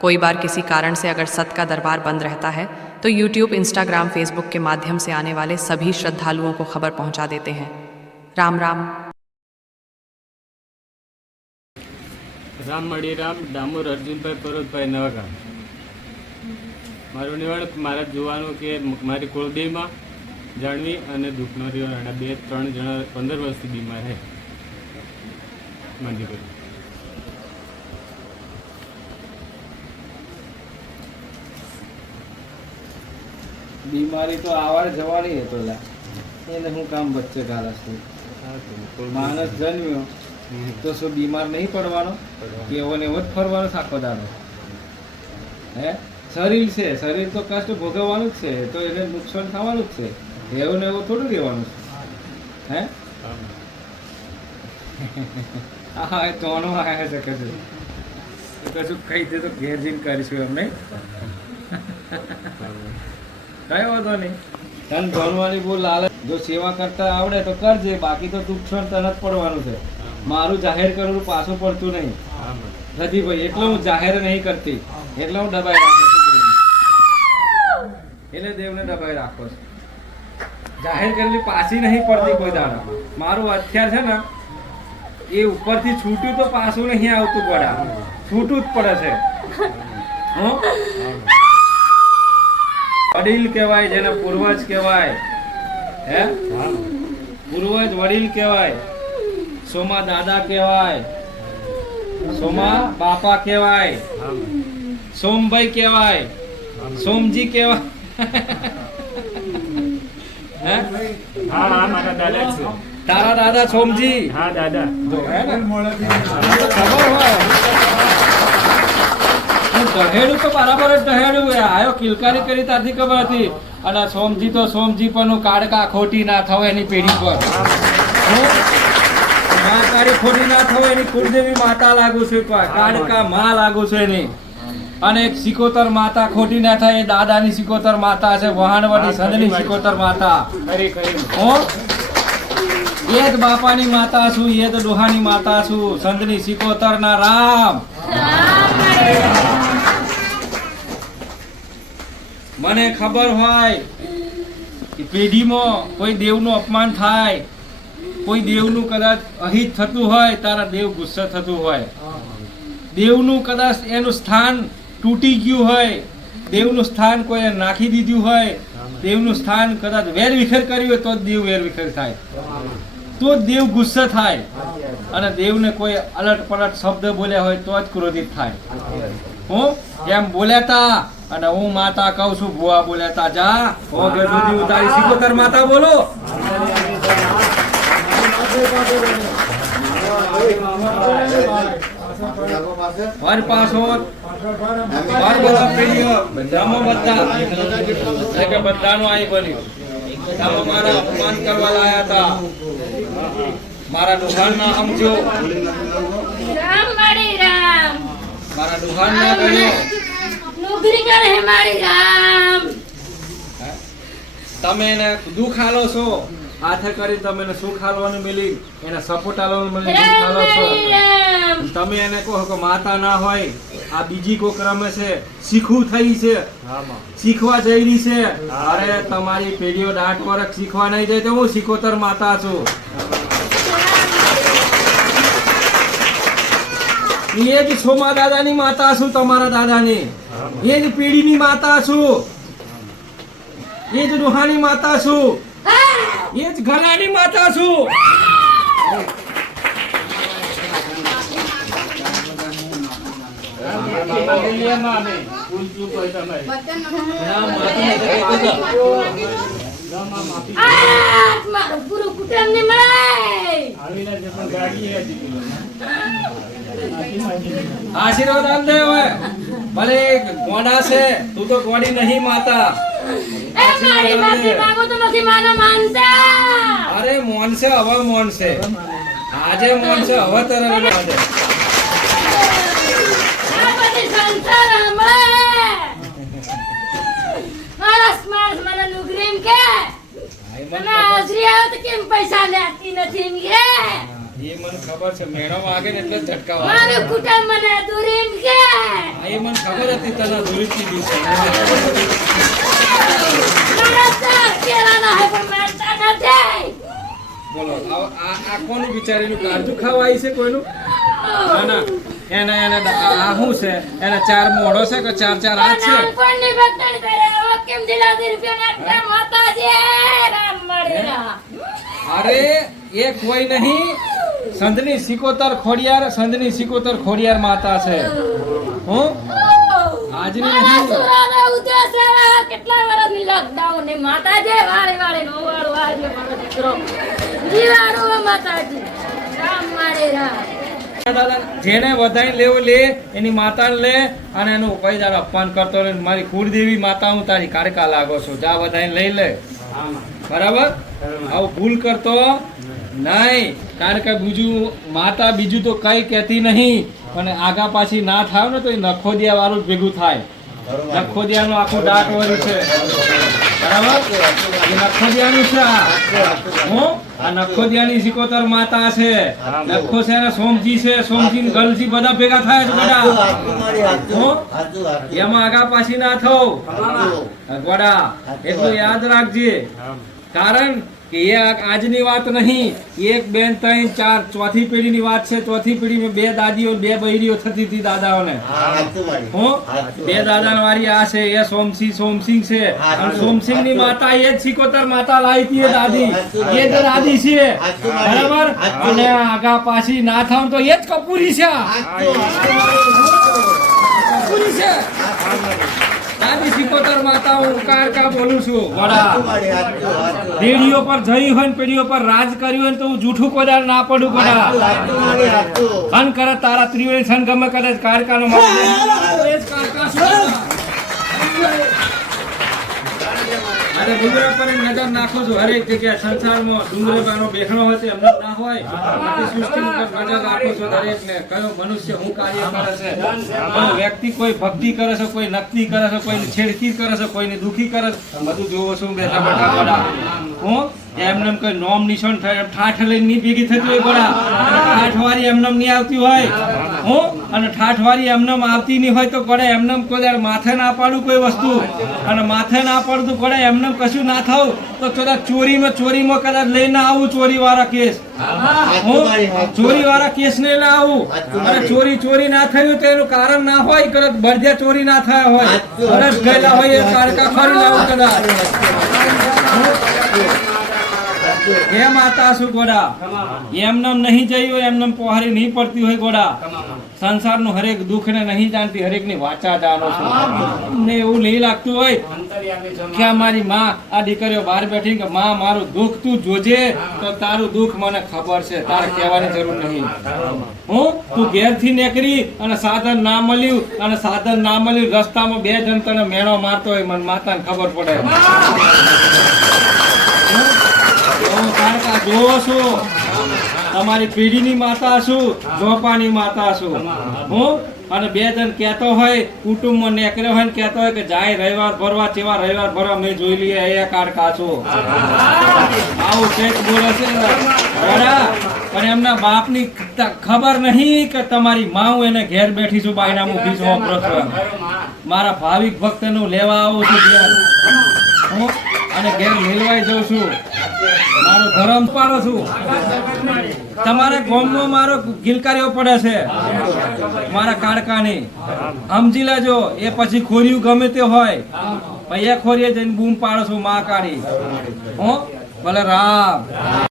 कोई बार किसी कारण से अगर सत का दरबार बंद रहता है तो यूट्यूब इंस्टाग्राम फेसबुक के माध्यम से आने वाले सभी श्रद्धालुओं को खबर पहुंचा देते हैं राम राम રામ મણીરામ ડામોર અર્જુનભાઈ પરોતભાઈ નવાગામ મારું નિવાડ મારે જોવાનું કે મારી કુળદેવીમાં જાણવી અને દુઃખનો નિવારણ બે ત્રણ જણા પંદર વર્ષથી બીમાર છે મંદિર બીમારી તો આવાડ જવાની હે પેલા. એને હું કામ વચ્ચે ગાલા છું. માણસ જન્મ્યો, તો શું બીમાર નહીં પડવાનો? એવો ને એવો જ ફરવાનો સાખો દાડો? હે? શરીર છે, શરીર તો કષ્ટ ભોગવવાનું જ છે તો એને નુકસાન થવાનું જ છે. એવું ને એવું થોડું રહેવાનું છે. હે? હા, એ તોણો આવ્યા છે કશું. કશું કહી દે તો ઘેર જઈને કરીશું એમ નહીં? કઈ વાંધો નહીં. તને ભણવાની બહુ લાલચ. જો સેવા કરતા આવડે તો કરજે, બાકી તો દુઃખ તને જ પડવાનું છે. મારું જાહેર કરવું પાછું પડતું નહીં. નથી ભાઈ એટલે હું જાહેર નહીં કરતી. એટલે હું દબાઈ રાખું એટલે દેવને દબાઈ રાખો છું. જાહેર કરેલી પાછી નહીં પડતી કોઈ દાડા. મારું અત્યાર છે ને, એ ઉપરથી છૂટ્યું તો પાછું નહીં આવતું પડે છૂટું જ પડે છે. હં? વડીલ કહેવાય જેને પૂર્વજ કહેવાય હે? પૂર્વજ વડીલ કહેવાય સોમા દાદા કહેવાય સોમા બાપા કહેવાય સોમભાઈ કહેવાય સોમજી કહેવાય. હે? હા હા મારા દાદા તારા દાદા સોમજી? હા દાદા? ખબર હોય. હું તો બરાબર જ દહેડું એ આયો કિલકારી કરી તારથી ખબર હતી. અને સોમજી તો સોમજી પરનું કાડકા ખોટી ના થવે એની પેઢી પર. હું? ખોટી ના થવે એની કુળદેવી માતા લાગુ છું કાડકા માં લાગુ છું એની. અને એક સિકોતર માતા ખોટી ના થાય એ દાદાની સિકોતર માતા છે. વહાણવટી સંધની સિકોતર માતા. એ જ બાપાની માતા છું એ જ ડોહાની માતા છું. સંતની સિકોતર ના રામ. મને ખબર હોય પેઢીમાં કોઈ દેવનું અપમાન થાય, કોઈ દેવનું કદાચ અહિત થતું હોય, તારા દેવ ગુસ્સે થતું હોય. દેવનું કદાચ એનું સ્થાન તૂટી ગયું હોય, દેવનું સ્થાન કોઈએ નાખી દીધું હોય, દેવનું સ્થાન કદાચ વેર વિખેર કર્યું હોય તો જ દેવ વેર વિખેર થાય. તો દેવ ગુસ્સે થાય. અને દેવને કોઈ અલટ પલટ શબ્દ બોલ્યા હોય તો જ ક્રોધિત થાય. હું એમ બોલ્યા અને હું માતા કહું છું, ભુવા બોલ્યા જા. હો ગજુદી ઉતારી સિકોતર માતા બોલો. વર બધાનું આઈ બન્યું. તમે અપમાન કરવા લાયા હતા. મારા દુકાન ના સમજો રામ મારી રામ. મારા દુકાન ના ગયો. નોકરી કરે હે મારી રામ. તમે એને દુખ આલો છો? હાથે કરી તમે એને સુખ આલવાનું મિલી એને સપોર્ટ આલવાનું મિલી દુઃખ આલો છો? તમે એને કહો કે માતા ના હોય આ બીજી કોક રમે છે શીખવું થઈ છે. શીખવા જઈ રહી છે. અરે તમારી પેઢીઓ દાંત પરખ શીખવા નહીં જાય તો હું શીખોતર માતા છું. એ જ સોમા દાદાની માતા છું તમારા દાદાની. એ જ પીડીની માતા છું. એ જ રૂહાની માતા છું. એ જ ઘરાની માતા છું. મારું પૂરું કુટુંબ ને મળે આશીર્વાદ આપ દે હવે. ભલે ગોડા છે તું તો ગોડી નહીં માતા. એ મારી માફી માંગો તો નથી માનો માનતા. મોનસે હવે મોનસે આજે મોનસે હવે તરત આજે આ બધી સંસાર હમણાં. માણસ માણસ મને નુગરીમ કે? અને હાજરી આવે તો કેમ પૈસા લેતી નથી એમ કે? એ મને ખબર છે મેડમ આગે ને એટલે જ ઝટકા વાગે. મને દૂરીમ કે. એ મને ખબર હતી તને તો પણ મારતા નથી. બોલો આ આ કોનું બિચારીનું કાળજું ખાવા આવી છે કોઈનું? ના ના એને એને આ શું છે? એને ચાર મોઢો છે કે ચાર ચાર હાથ છે? નાનપણની કેમ દિલાદી રામ. અરે એ કોઈ નહીં સંધની સિકોતર ખોડિયાર સંધની સિકોતર ખોડિયાર માતા છે. હું? આજની. કેટલા વર્ષની lockdown ની માતાજી વાળી વાળી નો વાળું મારો દીકરો. જીવાડું માતાજી. રામ મારે રામ. જેને વધાઈ લેવો લે એની માતાને લે અને એનું કોઈ દાડો અપમાન કરતો રહે. મારી કુળદેવી માતા હું તારી કારકા લાગો છું. જા વધાઈ લઈ લે. બરાબર? આવું ભૂલ કરતો નહીં. કારણ કે બીજું માતા બીજું તો કઈ કહેતી નહીં. અને આગા પાછી ના થાય ને તો એ નખોદિયા વાળું ભેગું થાય. નખોદિયાનું આખું દાંત વાળું છે. બરાબર? એ નખોદિયાનું છે. હું? આ નખોદિયાની સિકોતર માતા છે. નખો છે ને સોમજી છે સોમજી ને ગલજી બધા ભેગા થાય છે બધા. એમાં આગા પાછી ના થવું ગોડા એટલું યાદ રાખજે. કારણ કે એ આજની વાત નહીં એક બેન ત્રણ ચાર ચોથી પેઢીની વાત છે. ચોથી પેઢીમાં બે દાદીઓ બે બૈરીઓ થતી હતી દાદાઓને. હું બે દાદા વારી આ છે એ સોમસિંહ સોમસિંહ છે. અને સોમસિંહની માતા એ સિકોતર માતા લાવી હતી એ દાદી. એ જ દાદી છે. બરાબર? અને આગા પાછી ના થાવ તો એ જ કપૂરી છે. કપૂરી છે. માતા હું કારકા બોલું છું? વડા. પેઢીઓ પર જઈ હોય ને પેઢીઓ પર રાજ કર્યું હોય ને તો હું જૂઠું કોદાર ના પડું કોડા સન કરે તારા ત્રિવેણી સન ગમે કદાચ કારકાનો મારો એ કારકા. અરે ડુંગરા પર નજર નાખો છો, હરેક જગ્યાએ સંસારમાં ડુંગરેબાનો બેઠણો હોય એમ ના હોય. સૃષ્ટિ ઉપર નજર રાખો છો દરેકને. કયો મનુષ્ય હું કાર્ય કરે છે? કોઈ વ્યક્તિ કોઈ ભક્તિ કરે છે, કોઈ નક્કી કરે છે કોઈ છેડતી કરે છે, કોઈને દુખી કરે છે? બધું જોવો છું બેઠા બેઠા બધા હું? એમને કોઈ નોમ નિશાન થાય ઠાઠ લઈને ની ભેગી થતી હોય બધા અને ઠાઠ એમને નહીં આવતી હોય. અને ઠાઠવારી આવતી નહીં હોય તો પડે એમને કોઈ માથે ના પાડું કોઈ વસ્તુ. અને માથે ના પડતું પડે એમને કશું ના થવું તો કદાચ ચોરીમાં ચોરીમાં કદાચ લઈને આવું ચોરી વાળા કેસ. હું ચોરી વાળા કેસ ને આવું. અને ચોરી ચોરી ના થયું તો એનું કારણ ના હોય, કદાચ બળદિયા ચોરી ના થયા હોય. કદાચ ગયેલા હોય એ કારકા ખરું આવું કદાચ. હે માતા શું ગોડા? એમને નહીં જઈ હોય એમને પોહારી નહીં પડતી હોય ગોડા. સંસારનું હરેક દુઃખ ને નહીં જાણતી હરેકની વાચા જાણો છું. ને એવું નહીં લાગતું હોય. કે આ મારી માં આ દીકરીઓ બહાર બેઠી કે માં મારું દુઃખ તું જોજે. તો તારું દુઃખ મને ખબર છે. તારે કહેવાની જરૂર નહીં. હું. તું ઘેરથી નીકળી અને સાધન ના મળ્યું અને સાધન ના મળ્યું રસ્તામાં બે જણ તને મેણો મારતો હોય મને માતાને ખબર પડે. જોવો છું. તમારી પેઢીની માતા છું જોપાની માતા છું. હું અને બે જણ કહેતો હોય કુટુંબમાં નેકરે હોય ને કહેતો હોય કે જાય રવિવાર ભરવા તેવા રવિવાર ભરવા મેં જોઈ લઈએ એ કાર્ડ કાચો. આવું કંઈક બોલે છે. પણ એમના બાપની ની ખબર નહીં કે તમારી માઉ એને ઘેર બેઠી છું બાયના મૂકી છું મારા ભાવિક ભક્તનું લેવા આવું છું અને ઘેર મેળવાઈ જાઉં છું. મારો ધર્મ પાડો છું. તમારા ગોમનો મારો ગિલકારીઓ પડે છે. મારા કાળકાની. સમજી લેજો એ પછી ખોરિયું ગમે તે હોય એ ખોરીએ જઈને બૂમ પાડો છું, મા કાળી. હો? ભલે રામ.